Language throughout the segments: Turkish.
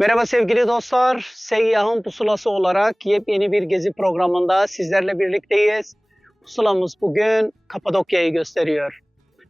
Merhaba sevgili dostlar. Seyyahın Pusulası olarak yepyeni bir gezi programında sizlerle birlikteyiz. Pusulamız bugün Kapadokya'yı gösteriyor.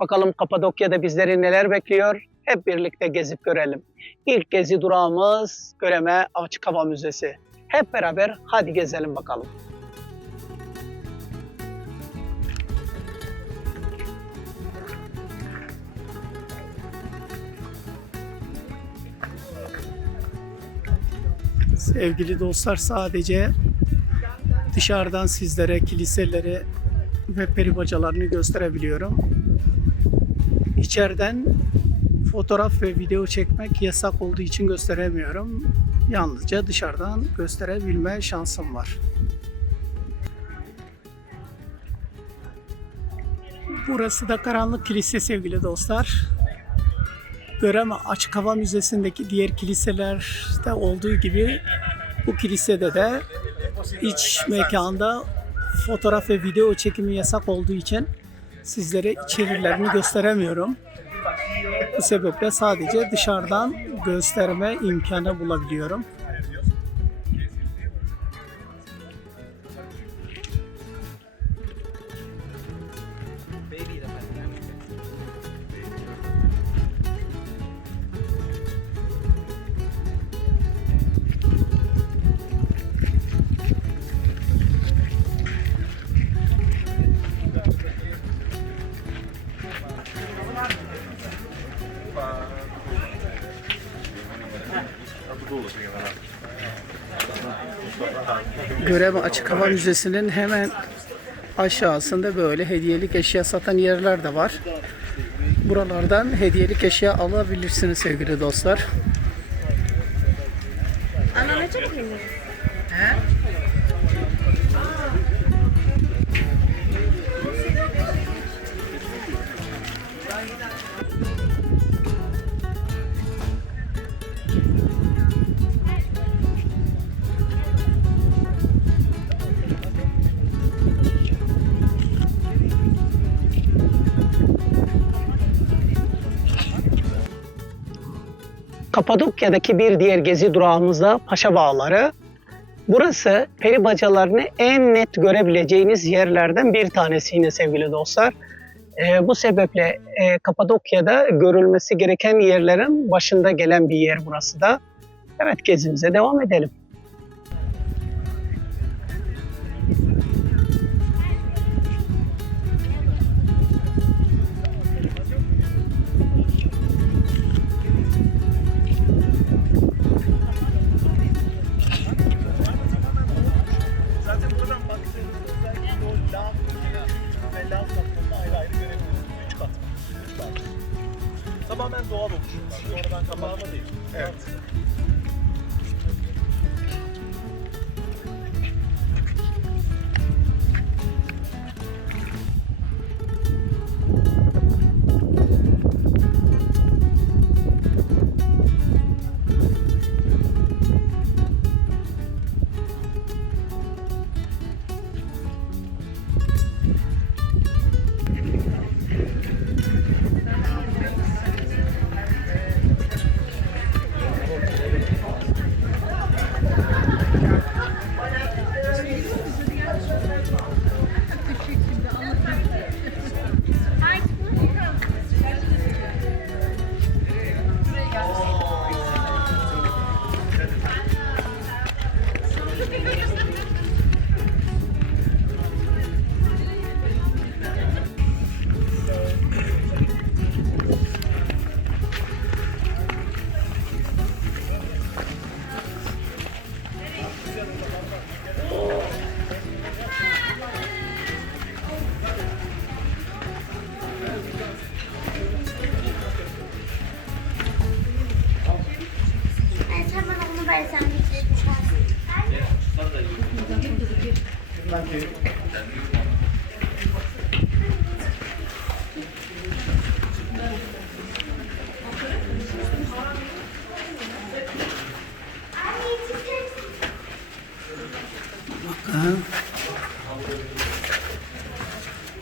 Bakalım Kapadokya'da bizleri neler bekliyor? Hep birlikte gezip görelim. İlk gezi durağımız Göreme Açık Hava Müzesi. Hep beraber hadi gezelim bakalım. Sevgili dostlar sadece dışarıdan sizlere kiliseleri ve peribacalarını gösterebiliyorum. İçeriden fotoğraf ve video çekmek yasak olduğu için gösteremiyorum. Yalnızca dışarıdan gösterebilme şansım var. Burası da Karanlık Kilise sevgili dostlar. Göreme Açık Hava Müzesi'ndeki diğer kiliselerde olduğu gibi bu kilisede de iç mekanda fotoğraf ve video çekimi yasak olduğu için sizlere içerilerini gösteremiyorum. Bu sebeple sadece dışarıdan gösterme imkanı bulabiliyorum. Göreme Açık Hava Müzesi'nin hemen aşağısında böyle hediyelik eşya satan yerler de var. Buralardan hediyelik eşya alabilirsiniz sevgili dostlar. Kapadokya'daki bir diğer gezi durağımız da Paşa Bağları. Burası peri bacalarını en net görebileceğiniz yerlerden bir tanesi yine sevgili dostlar. Ee, bu sebeple e, Kapadokya'da görülmesi gereken yerlerin başında gelen bir yer burası da. Evet gezimize devam edelim.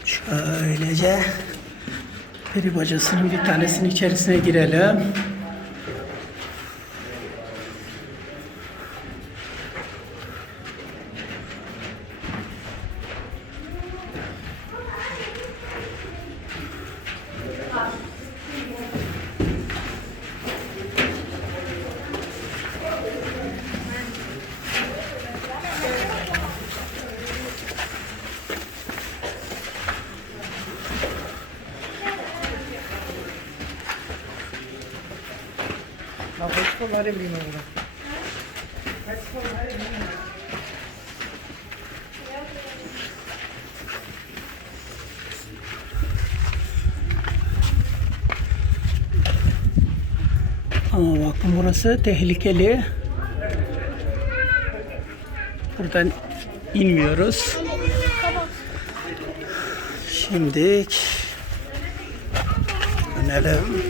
Şöylece peri bacasının bir tanesinin içerisine girelim. Ma questo vale prima ora. Ama bakın burası tehlikeli. Buradan inmiyoruz. Şimdi dönelim.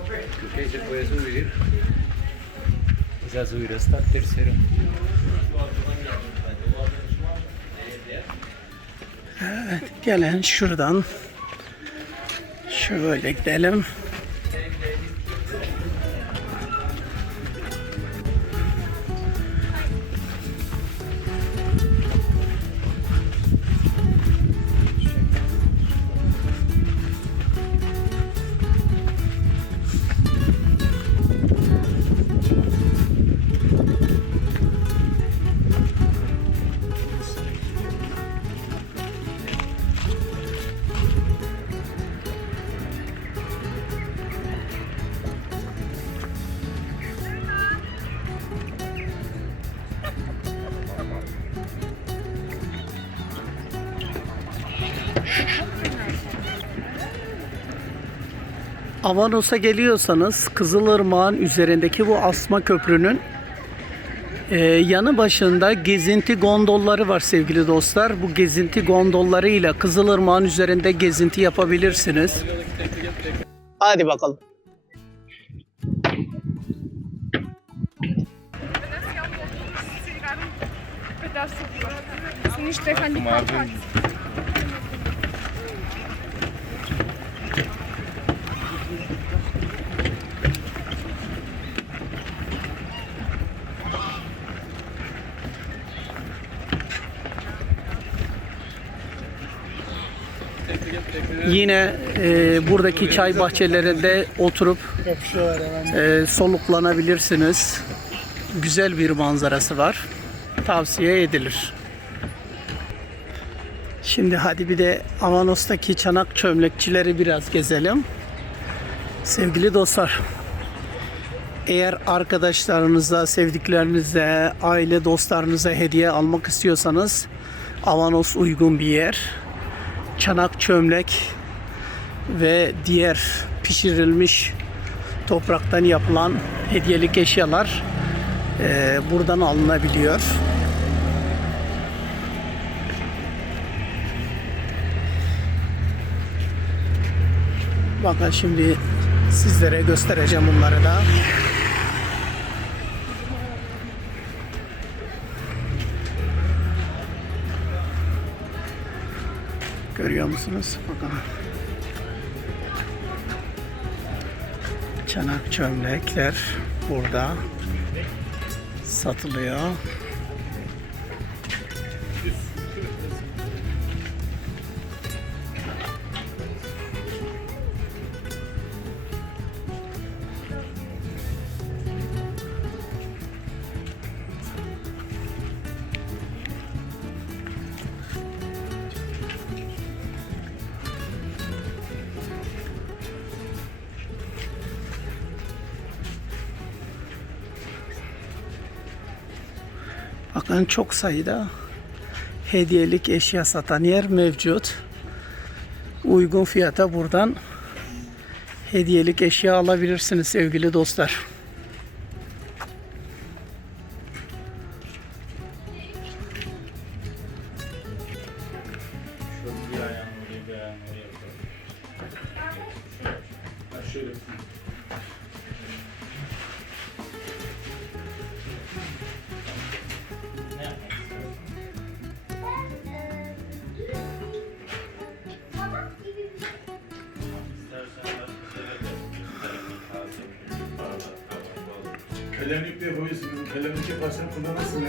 Ok, se puede subir. O sea, subir hasta tercero. Gelen şuradan şöyle gidelim. Avanos'a geliyorsanız Kızılırmak'ın üzerindeki bu asma köprünün e, yanı başında gezinti gondolları var sevgili dostlar. Bu gezinti gondollarıyla Kızılırmak'ın üzerinde gezinti yapabilirsiniz. Hadi bakalım. Nicht Yine e, buradaki çay bahçelerinde oturup e, soluklanabilirsiniz. Güzel bir manzarası var. Tavsiye edilir. Şimdi hadi bir de Avanos'taki çanak çömlekçileri biraz gezelim. Sevgili dostlar, eğer arkadaşlarınıza, sevdiklerinize, aile dostlarınıza hediye almak istiyorsanız Avanos uygun bir yer. Çanak çömlek ve diğer pişirilmiş topraktan yapılan hediyelik eşyalar eee, buradan alınabiliyor. Bakın şimdi sizlere göstereceğim bunları da. Görüyor musunuz? Bakın. Çanak çömlekler burada satılıyor. Bakın çok sayıda hediyelik eşya satan yer mevcut. Uygun fiyata buradan hediyelik eşya alabilirsiniz sevgili dostlar. Kalemlik de yapabilirsin. Kalemlik yaparsan kullanırsın.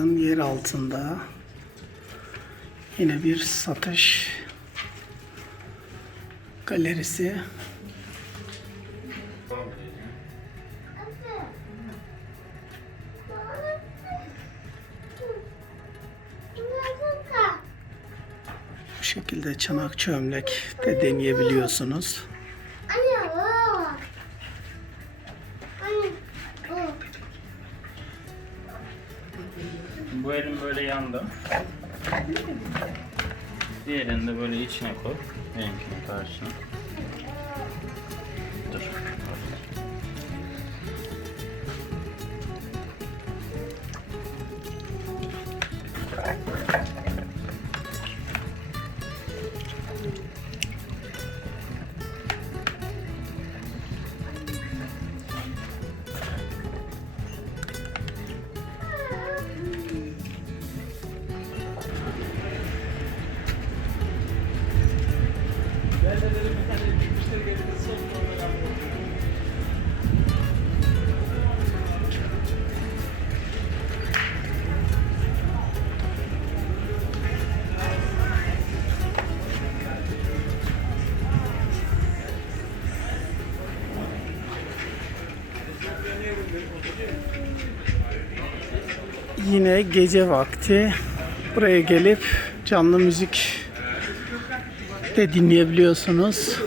Bakın yer altında yine bir satış galerisi. Bu şekilde çanak çömlek de deneyebiliyorsunuz. Bu elim böyle yandı. Diğerini de böyle içine koy. Benimkinin karşısına. Yine gece vakti buraya gelip canlı müzik de dinleyebiliyorsunuz.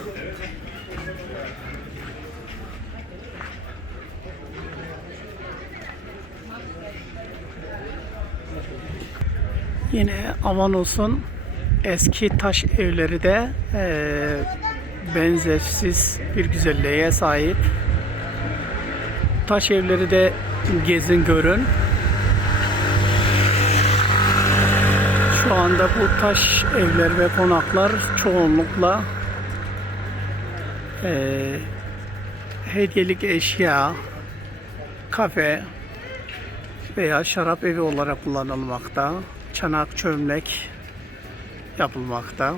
Yine Avanos'un eski taş evleri de eee, benzersiz bir güzelliğe sahip. Taş evleri de gezin görün. Şu anda bu taş evler ve konaklar çoğunlukla eee hediyelik eşya, kafe veya şarap evi olarak kullanılmakta. Çanak çömlek yapılmakta.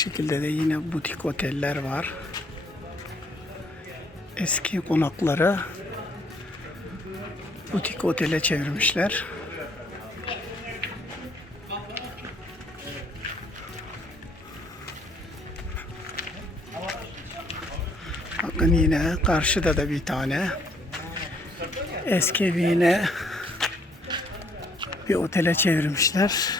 Şekilde de yine butik oteller var. Eski konakları butik otele çevirmişler. Bakın yine karşıda da bir tane eski bir bir otele çevirmişler.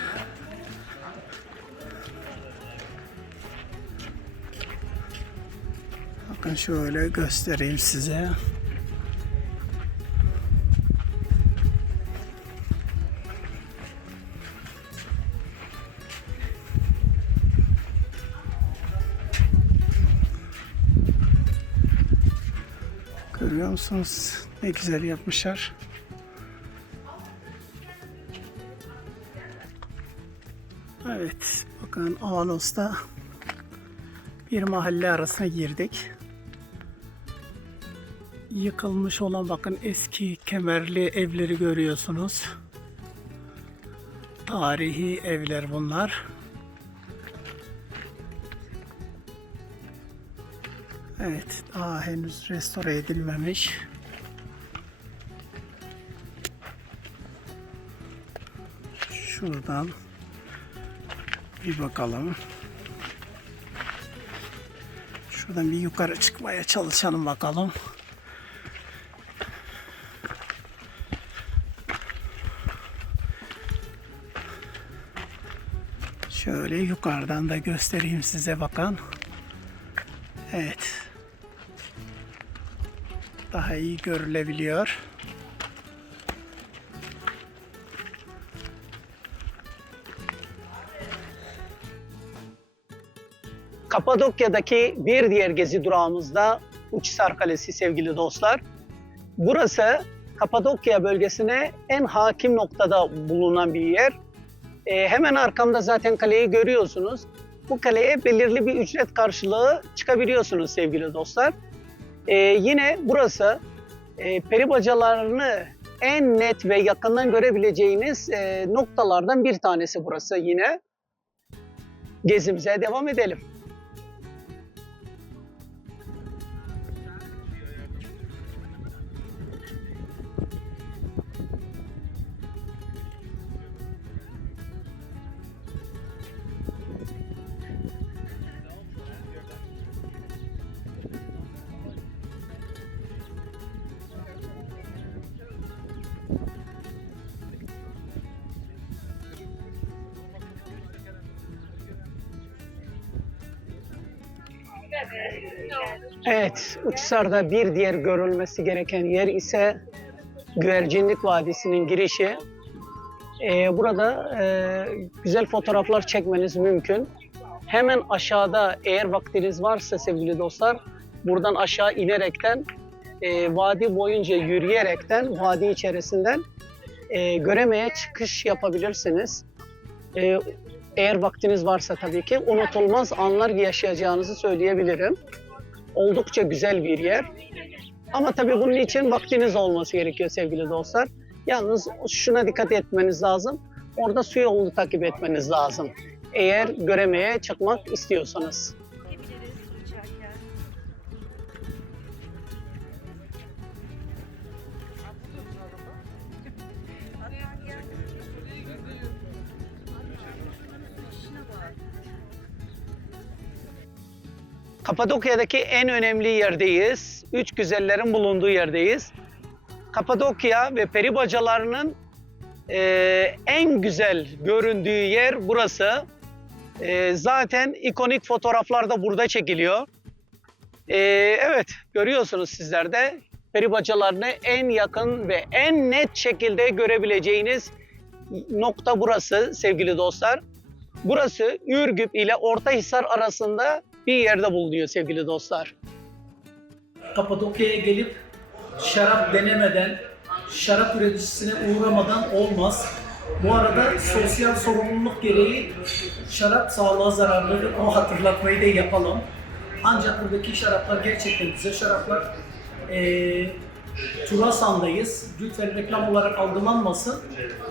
Şöyle göstereyim size. Görüyor musunuz? Ne güzel yapmışlar. Evet, bakın Avanos'ta bir mahalle arasına girdik. Yıkılmış olan bakın eski kemerli evleri görüyorsunuz. Tarihi evler bunlar. Evet, daha henüz restore edilmemiş. Şuradan bir bakalım. Şuradan bir yukarı çıkmaya çalışalım bakalım. Şöyle yukarıdan da göstereyim size bakın. Evet. Daha iyi görülebiliyor. Kapadokya'daki bir diğer gezi durağımızda Uçhisar Kalesi sevgili dostlar. Burası Kapadokya bölgesine en hakim noktada bulunan bir yer. E, hemen arkamda zaten kaleyi görüyorsunuz. Bu kaleye belirli bir ücret karşılığı çıkabiliyorsunuz sevgili dostlar. E, yine burası e, peri bacalarını en net ve yakından görebileceğiniz e, noktalardan bir tanesi burası yine. Gezimize devam edelim. Evet, Uçsar'da bir diğer görülmesi gereken yer ise Güvercinlik Vadisi'nin girişi. Ee, burada e, güzel fotoğraflar çekmeniz mümkün. Hemen aşağıda eğer vaktiniz varsa sevgili dostlar, buradan aşağı inerekten, e, vadi boyunca yürüyerekten, vadi içerisinden e, Göreme'ye çıkış yapabilirsiniz. E, eğer vaktiniz varsa tabii ki unutulmaz anlar yaşayacağınızı söyleyebilirim. Oldukça güzel bir yer. Ama tabii bunun için vaktiniz olması gerekiyor sevgili dostlar. Yalnız şuna dikkat etmeniz lazım. Orada su yolunu takip etmeniz lazım. Eğer göremeye çıkmak istiyorsanız. Kapadokya'daki en önemli yerdeyiz. Üç güzellerin bulunduğu yerdeyiz. Kapadokya ve peri bacalarının eee, en güzel göründüğü yer burası. Eee, zaten ikonik fotoğraflar da burada çekiliyor. Eee, evet, görüyorsunuz sizler de peri bacalarını en yakın ve en net şekilde görebileceğiniz nokta burası sevgili dostlar. Burası Ürgüp ile Ortahisar arasında bir yerde bulunuyor sevgili dostlar. Kapadokya'ya gelip şarap denemeden, şarap üreticisine uğramadan olmaz. Bu arada sosyal sorumluluk gereği şarap sağlığa zararlı o hatırlatmayı da yapalım. Ancak buradaki şaraplar gerçekten güzel şaraplar. Ee, Turasan'dayız. Lütfen reklam olarak algılanmasın.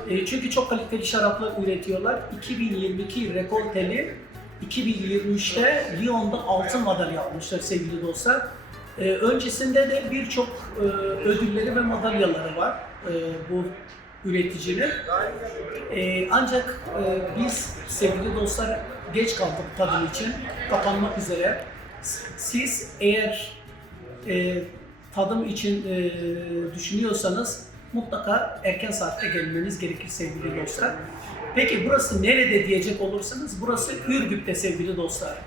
E, çünkü çok kaliteli şaraplar üretiyorlar. 2022 rekolteli 2023'te Lyon'da altın madalya almışlar sevgili dostlar. E, öncesinde de birçok e, ödülleri ve madalyaları var e, bu üreticinin. E, ancak e, biz sevgili dostlar geç kaldık tadım için. Kapanmak üzere. Siz eğer e, tadım için e, düşünüyorsanız mutlaka erken saatte gelmeniz gerekir sevgili dostlar. Peki burası nerede diyecek olursanız burası Ürgüp'te sevgili dostlar.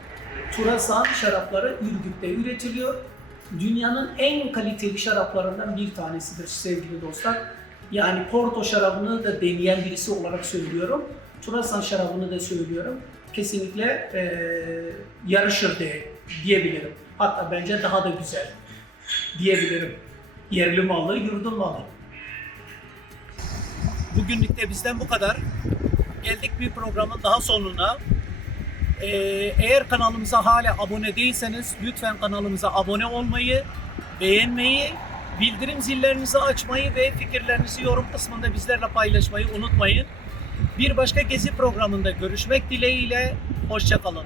Turasan şarapları Ürgüp'te üretiliyor. Dünyanın en kaliteli şaraplarından bir tanesidir sevgili dostlar. Yani Porto şarabını da deneyen birisi olarak söylüyorum. Turasan şarabını da söylüyorum. Kesinlikle eee yarışır diye, diyebilirim. Hatta bence daha da güzel diyebilirim. Yerli malı, yurdun malı. Bugünlük de bizden bu kadar. Geldik bir programın daha sonuna. Ee, eğer kanalımıza hala abone değilseniz lütfen kanalımıza abone olmayı, beğenmeyi, bildirim zillerinizi açmayı ve fikirlerinizi yorum kısmında bizlerle paylaşmayı unutmayın. Bir başka gezi programında görüşmek dileğiyle, hoşçakalın.